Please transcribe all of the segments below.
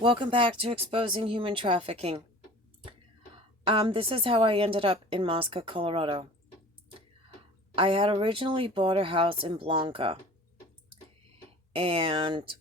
Welcome back to Exposing Human Trafficking. This is how I ended up in Moscow, Colorado. I had originally bought a house in Blanca, and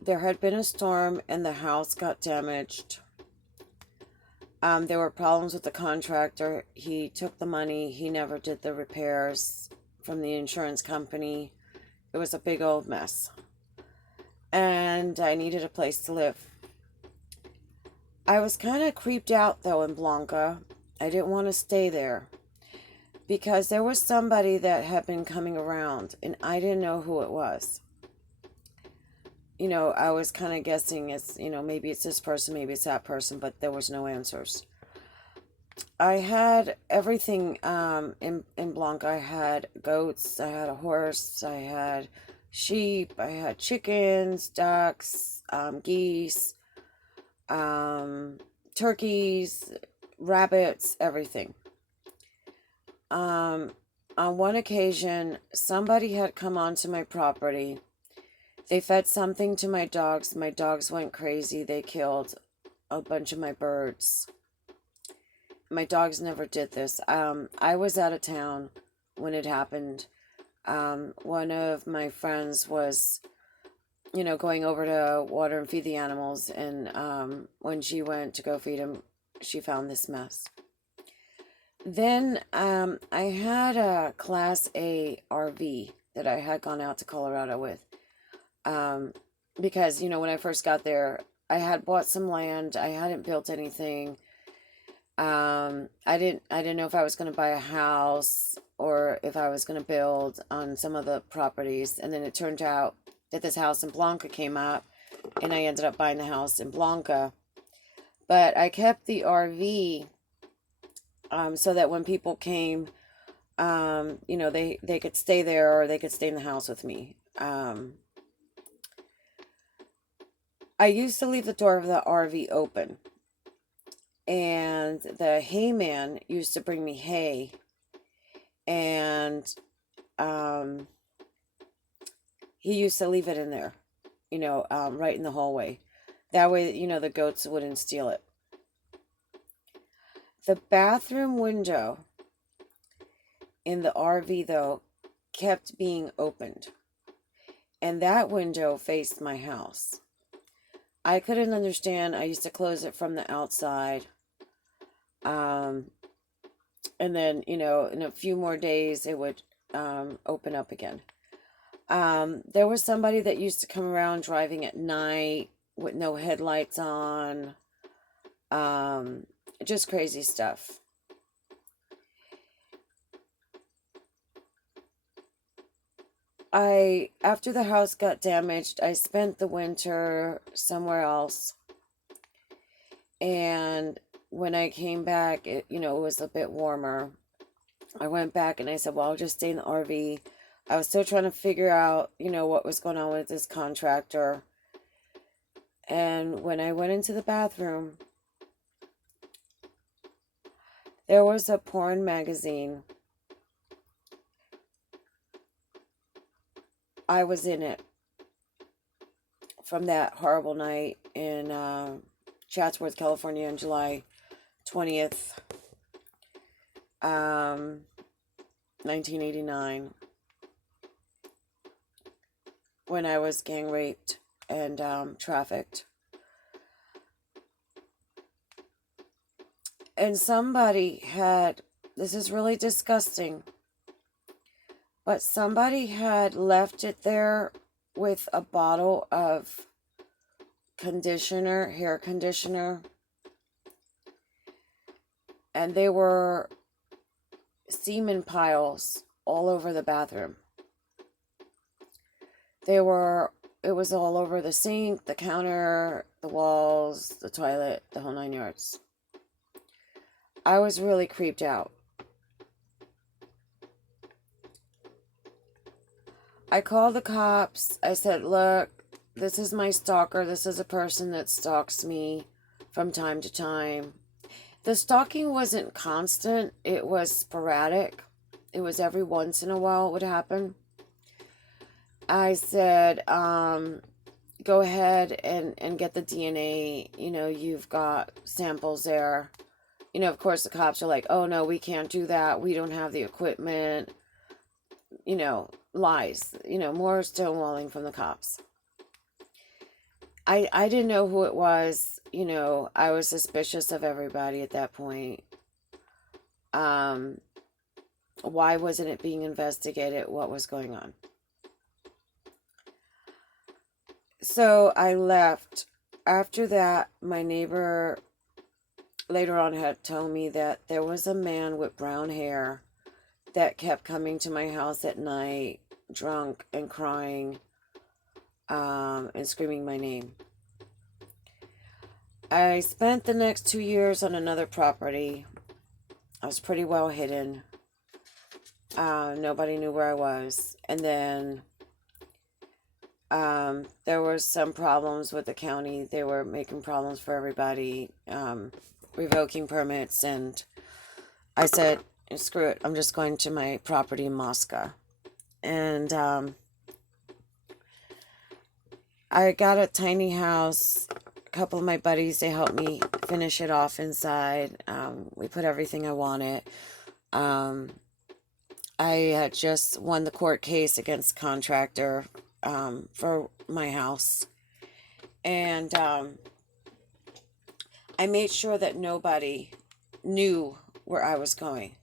there had been a storm and the house got damaged. There were problems with the contractor. He took the money, he never did the repairs from the insurance company. It was a big old mess. And I needed a place to live. I was kind of creeped out though in Blanca. I didn't want to stay there because there was somebody that had been coming around and I didn't know who it was. I was kind of guessing maybe it's this person, maybe it's that person, but there was no answers. I had everything in Blanca. I had goats, I had a horse, I had sheep, I had chickens, ducks, geese, turkeys, rabbits, everything. On one occasion, somebody had come onto my property. They fed something to my dogs. My dogs went crazy. They killed a bunch of my birds. My dogs never did this. I was out of town when it happened. One of my friends was, going over to water and feed the animals, and when she went to go feed them, she found this mess. Then I had a Class A RV that I had gone out to Colorado with. Because, when I first got there, I had bought some land. I hadn't built anything. I didn't know if I was going to buy a house or if I was going to build on some of the properties. And then it turned out that this house in Blanca came up, and I ended up buying the house in Blanca. But I kept the RV so that when people came, they could stay there or they could stay in the house with me. I used to leave the door of the RV open, and the hay man used to bring me hay, and he used to leave it in there, right in the hallway. That way, the goats wouldn't steal it. The bathroom window in the RV, though, kept being opened, and that window faced my house. I couldn't understand. I used to close it from the outside. And then, in a few more days, it would open up again. There was somebody that used to come around driving at night with no headlights on. Just crazy stuff. After the house got damaged, I spent the winter somewhere else. And when I came back, it was a bit warmer. I went back and I said, well, I'll just stay in the RV. I was still trying to figure out, what was going on with this contractor. And when I went into the bathroom, there was a porn magazine. I was in it from that horrible night in Chatsworth, California on July 20th, 1989, when I was gang raped and trafficked. And this is really disgusting, but somebody had left it there with a bottle of hair conditioner, and they were semen piles all over the bathroom. It was all over the sink, the counter, the walls, the toilet, the whole 9 yards. I was really creeped out. I called the cops. I said, look, this is my stalker. This is a person that stalks me from time to time. The stalking wasn't constant. It was sporadic. It was every once in a while it would happen. I said, go ahead and get the DNA. You've got samples there. Of course, the cops are like, oh no, we can't do that. We don't have the equipment. Lies. More stonewalling from the cops. I didn't know who it was. I was suspicious of everybody at that point. Um, why wasn't it being investigated? What was going on? So I left. After that, my neighbor later on had told me that there was a man with brown hair that kept coming to my house at night, drunk and crying, and screaming my name. I spent the next 2 years on another property. I was pretty well hidden. Nobody knew where I was. And then there were some problems with the county. They were making problems for everybody, revoking permits. And I said, screw it, I'm just going to my property in Moscow. And I got a tiny house. A couple of my buddies, they helped me finish it off inside. We put everything I wanted. I had just won the court case against the contractor for my house. And I made sure that nobody knew where I was going.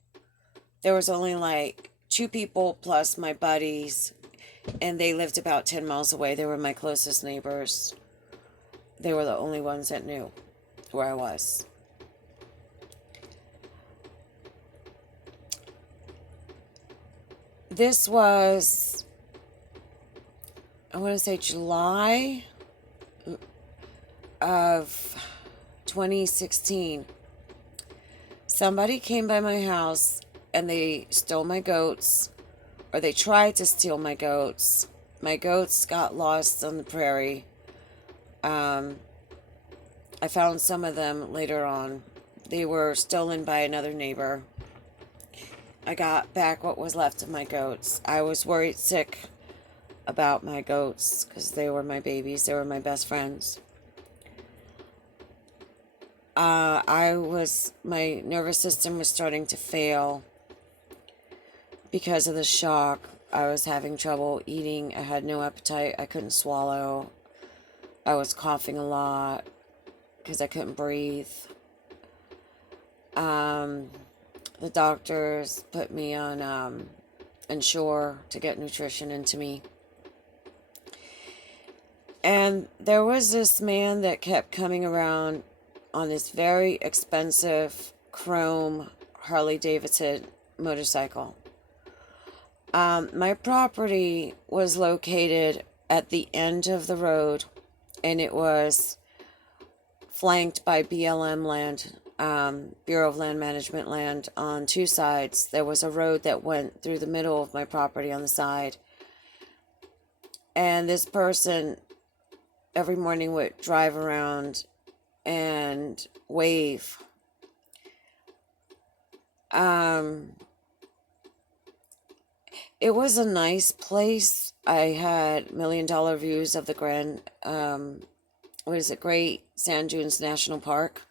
There was only like 2 people plus my buddies, and they lived about 10 miles away. They were my closest neighbors. They were the only ones that knew where I was. This was, I want to say, July of 2016. Somebody came by my house and they stole my goats, or they tried to steal my goats. My goats got lost on the prairie. I found some of them later on. They were stolen by another neighbor. I got back what was left of my goats. I was worried sick about my goats because they were my babies. They were my best friends. My nervous system was starting to fail because of the shock. I was having trouble eating. I had no appetite. I couldn't swallow. I was coughing a lot because I couldn't breathe. The doctors put me on Ensure to get nutrition into me. And there was this man that kept coming around on this very expensive chrome Harley Davidson motorcycle. My property was located at the end of the road, and it was flanked by BLM land, Bureau of Land Management land, on 2 sides. There was a road that went through the middle of my property on the side. And this person every morning would drive around and wave. It was a nice place. I had $1 million views of the Great Sand Dunes National Park.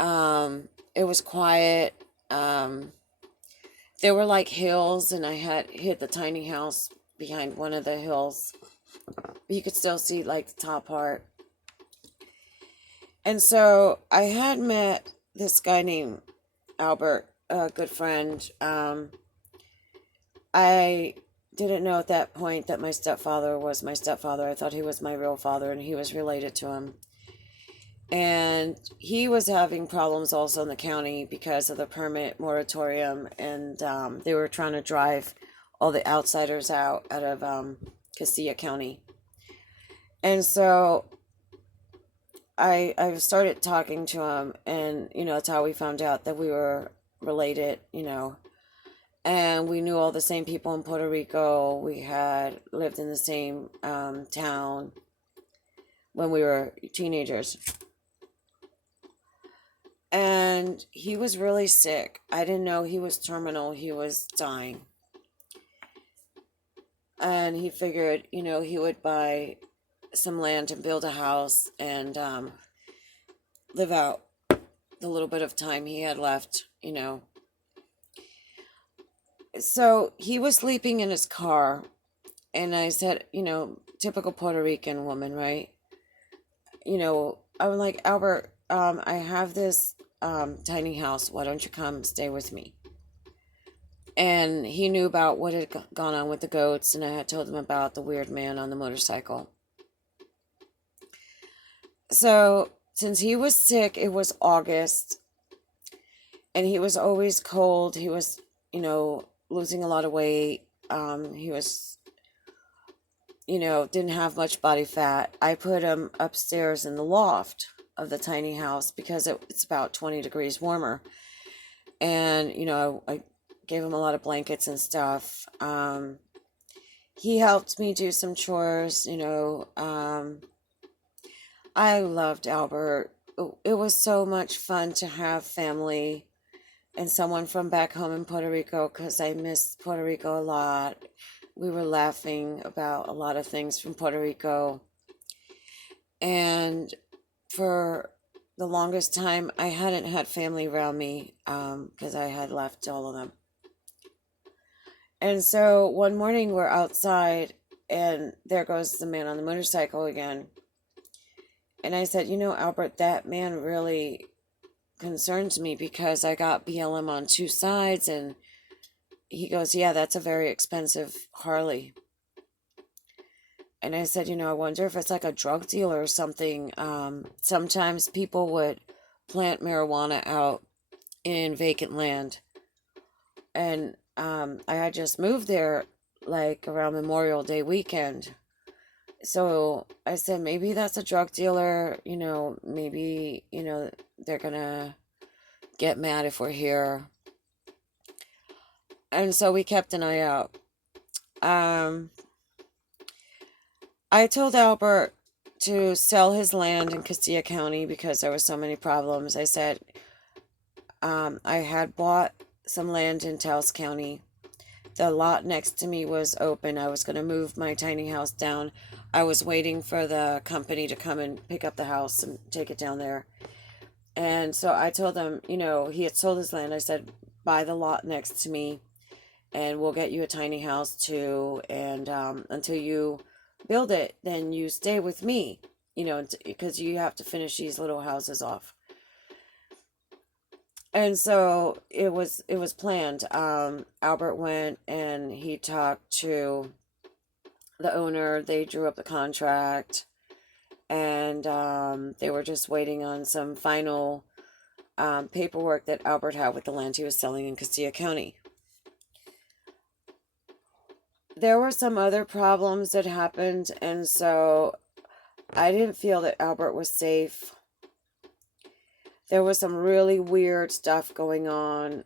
It was quiet. There were like hills, and I had hid the tiny house behind one of the hills. You could still see like the top part. And so I had met this guy named Albert, a good friend. I didn't know at that point that my stepfather was my stepfather. I thought he was my real father, and he was related to him. And he was having problems also in the county because of the permit moratorium, and they were trying to drive all the outsiders out of Castilla County. And so I started talking to him, and that's how we found out that we were related, and we knew all the same people in Puerto Rico. We had lived in the same town when we were teenagers. And he was really sick. I didn't know he was terminal. He was dying. And he figured, he would buy some land and build a house and live out the little bit of time he had left, you know. So he was sleeping in his car, and I said, you know, typical Puerto Rican woman, right? You know, I'm like, Albert, I have this tiny house. Why don't you come stay with me? And he knew about what had gone on with the goats, and I had told him about the weird man on the motorcycle. So, since he was sick, it was August, and he was always cold. He was, you know, losing a lot of weight. He was, you know, didn't have much body fat. I put him upstairs in the loft of the tiny house because it's about 20 degrees warmer. And, you know, I gave him a lot of blankets and stuff. He helped me do some chores, you know. I loved Albert. It was so much fun to have family and someone from back home in Puerto Rico because I missed Puerto Rico a lot. We were laughing about a lot of things from Puerto Rico. And for the longest time, I hadn't had family around me because I had left all of them. And so one morning we're outside, and there goes the man on the motorcycle again. And I said, you know, Albert, that man really concerns me because I got BLM on two sides. And he goes, yeah, that's a very expensive Harley. And I said, you know, I wonder if it's like a drug dealer or something. Sometimes people would plant marijuana out in vacant land. And I had just moved there like around Memorial Day weekend. So I said, maybe that's a drug dealer, you know, maybe, you know, they're gonna get mad if we're here. And so we kept an eye out. Um, I told Albert to sell his land in Castilla County because there were so many problems. I said, I had bought some land in Taos County. The lot next to me was open. I was going to move my tiny house down. I was waiting for the company to come and pick up the house and take it down there. And so I told them, you know, he had sold his land. I said, buy the lot next to me and we'll get you a tiny house too. And until you build it, then you stay with me, you know, because you have to finish these little houses off. And so it was planned. Albert went and he talked to the owner. They drew up the contract, and they were just waiting on some final paperwork that Albert had with the land he was selling in Castilla County. There were some other problems that happened, and so I didn't feel that Albert was safe. There was some really weird stuff going on.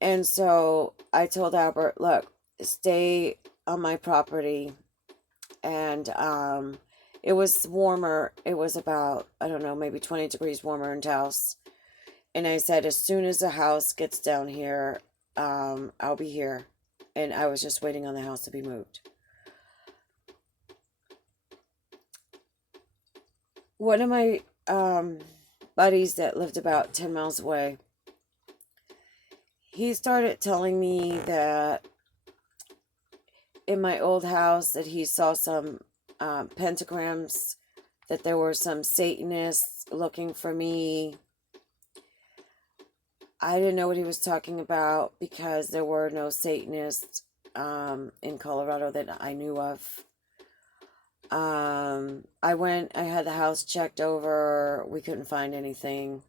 And so I told Albert, look, stay on my property. And it was warmer. It was about, I don't know, maybe 20 degrees warmer in Taos. And I said, as soon as the house gets down here, I'll be here. And I was just waiting on the house to be moved. One of my buddies that lived about 10 miles away, he started telling me that in my old house that he saw some pentagrams, that there were some Satanists looking for me. I didn't know what he was talking about because there were no Satanists in Colorado that I knew of. I had the house checked over. We couldn't find anything.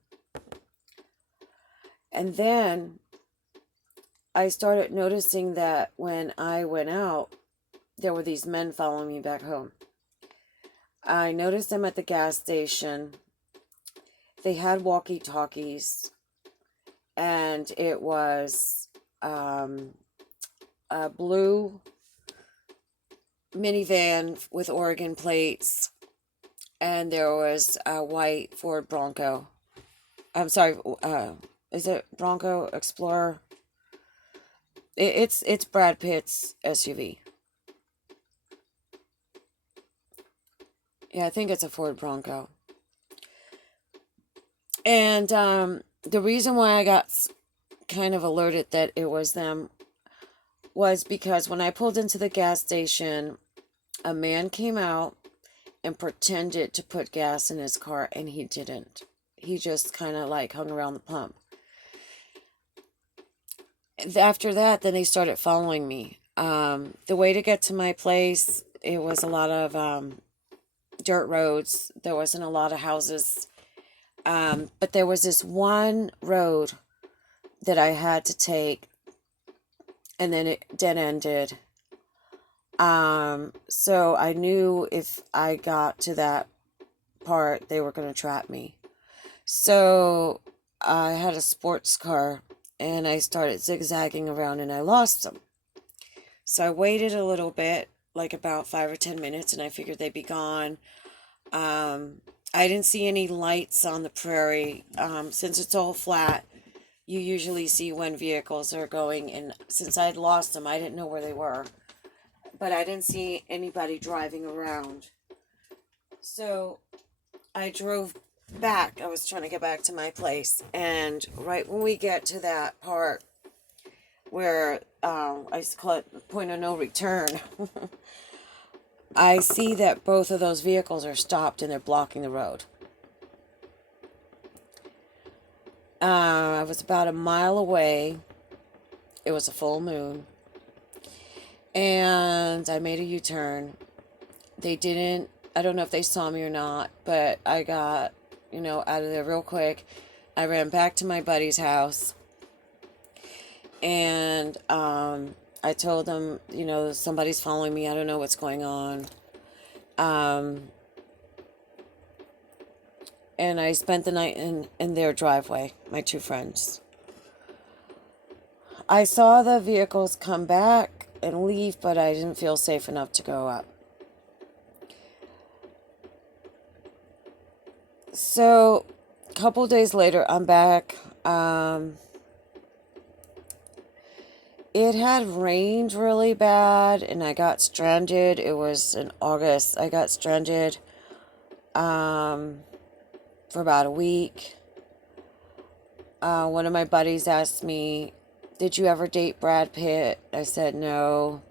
And then I started noticing that when I went out, there were these men following me back home. I noticed them at the gas station. They had walkie-talkies, and it was a blue minivan with Oregon plates, and there was a white Ford Bronco. I'm sorry, is it Bronco Explorer? It's Brad Pitt's SUV. Yeah, I think it's a Ford Bronco. And the reason why I got kind of alerted that it was them was because when I pulled into the gas station, a man came out and pretended to put gas in his car, and he didn't. He just kind of like hung around the pump. After that, then they started following me. The way to get to my place, it was a lot of dirt roads. There wasn't a lot of houses. But there was this one road that I had to take, and then it dead ended. So I knew if I got to that part, they were going to trap me. So I had a sports car, and I started zigzagging around, and I lost them. So I waited a little bit, like about 5 or 10 minutes, and I figured they'd be gone. I didn't see any lights on the prairie. Since it's all flat, you usually see when vehicles are going, and since I'd lost them, I didn't know where they were. But I didn't see anybody driving around. So I drove back. I was trying to get back to my place, and right when we get to that part where I used to call it the point of no return, I see that both of those vehicles are stopped and they're blocking the road. I was about a mile away. It was a full moon. And I made a U-turn. They didn't, I don't know if they saw me or not, but I got, out of there real quick. I ran back to my buddy's house. And I told them, somebody's following me. I don't know what's going on. And I spent the night in their driveway, my two friends. I saw the vehicles come back and leave, but I didn't feel safe enough to go up. So, a couple days later, I'm back. It had rained really bad, and I got stranded. It was in August. I got stranded for about a week. One of my buddies asked me, "Did you ever date Brad Pitt?" I said no.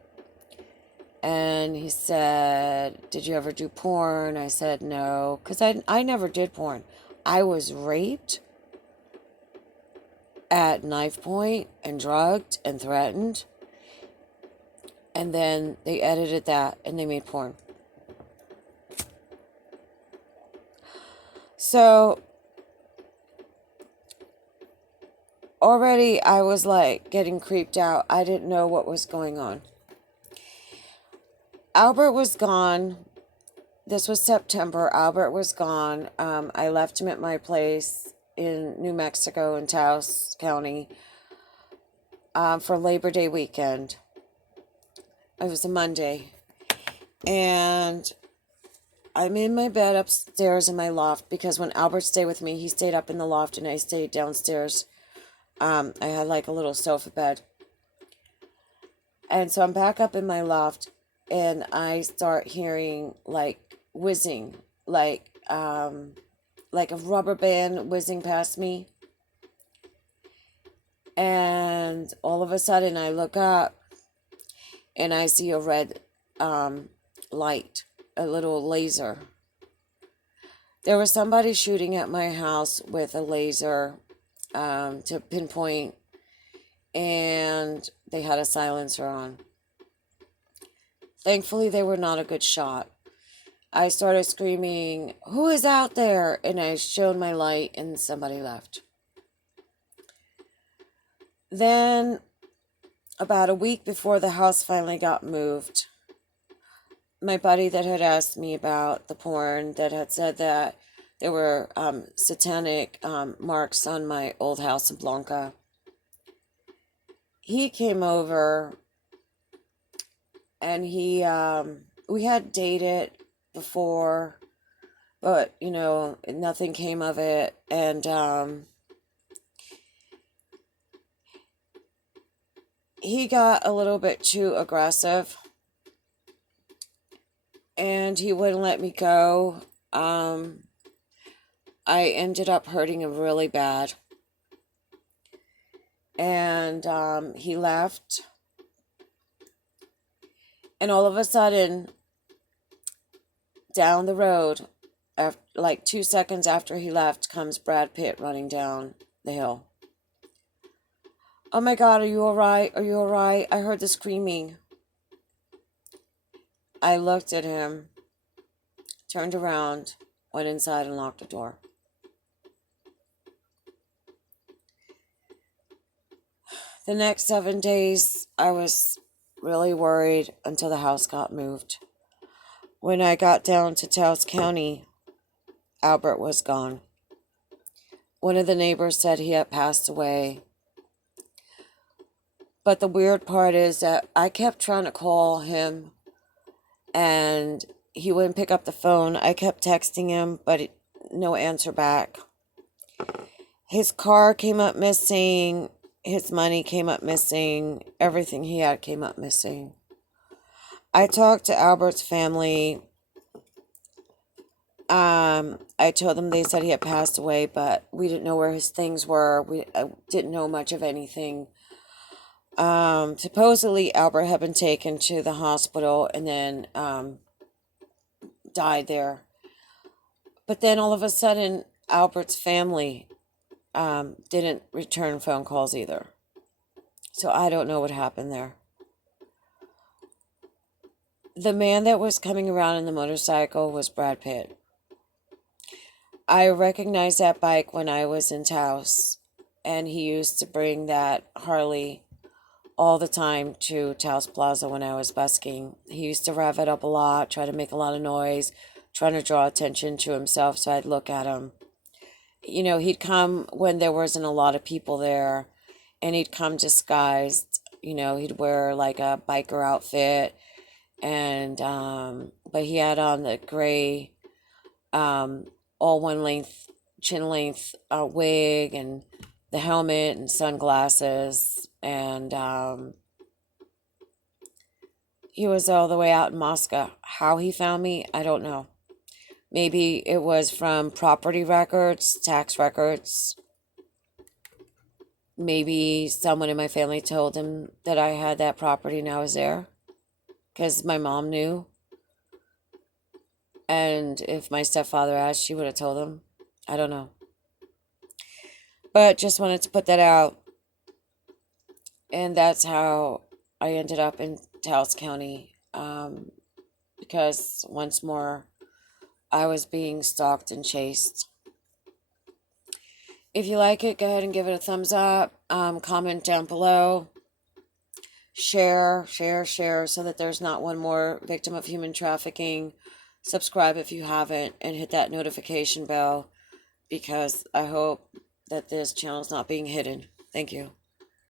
And he said, "Did you ever do porn?" I said no, because I never did porn. I was raped at knife point and drugged and threatened. And then they edited that and they made porn. So already I was like getting creeped out. I didn't know what was going on. Albert was gone. This was September. Albert was gone. I left him at my place in New Mexico in Taos County for Labor Day weekend. It was a Monday. And I'm in my bed upstairs in my loft because when Albert stayed with me, he stayed up in the loft and I stayed downstairs. I had like a little sofa bed. And so I'm back up in my loft and I start hearing like whizzing, like a rubber band whizzing past me. And all of a sudden I look up and I see a red light, a little laser. There was somebody shooting at my house with a laser to pinpoint, and they had a silencer on. Thankfully, they were not a good shot. I started screaming, "Who is out there?" And I shone my light, and somebody left. Then, about a week before the house finally got moved, my buddy that had asked me about the porn, that had said that there were satanic marks on my old house in Blanca, he came over and we had dated before, but nothing came of it. And he got a little bit too aggressive. and he wouldn't let me go. I ended up hurting him really bad. And he left. And all of a sudden, down the road, after, like 2 seconds after he left, comes Brad Pitt running down the hill. Oh my God, are you all right? Are you all right? I heard the screaming. I looked at him, turned around, went inside and locked the door. The next 7 days, I was really worried until the house got moved. When I got down to Taos County, Albert was gone. One of the neighbors said he had passed away. But the weird part is that I kept trying to call him and he wouldn't pick up the phone. I kept texting him, but no answer back. His car came up missing. His money came up missing. Everything he had came up missing. I talked to Albert's family. I told them, they said he had passed away, but we didn't know where his things were. I didn't know much of anything. Supposedly Albert had been taken to the hospital and then died there. But then all of a sudden, Albert's family didn't return phone calls either. So I don't know what happened there. The man that was coming around in the motorcycle was Brad Pitt. I recognized that bike when I was in Taos, and he used to bring that Harley all the time to Taos Plaza when I was busking. He used to rev it up a lot, try to make a lot of noise, trying to draw attention to himself, so I'd look at him. You know, he'd come when there wasn't a lot of people there, and he'd come disguised. You know, he'd wear like a biker outfit, and but he had on the gray, all one length, chin length wig, and the helmet and sunglasses, and he was all the way out in Moscow. How he found me, I don't know. Maybe it was from property records, tax records. Maybe someone in my family told him that I had that property and I was there, because my mom knew. And if my stepfather asked, she would have told him. I don't know. But just wanted to put that out. And that's how I ended up in Taos County. Because once more, I was being stalked and chased. If you like it, go ahead and give it a thumbs up. Comment down below. Share so that there's not one more victim of human trafficking. Subscribe if you haven't, and hit that notification bell, because I hope that this channel is not being hidden. Thank you.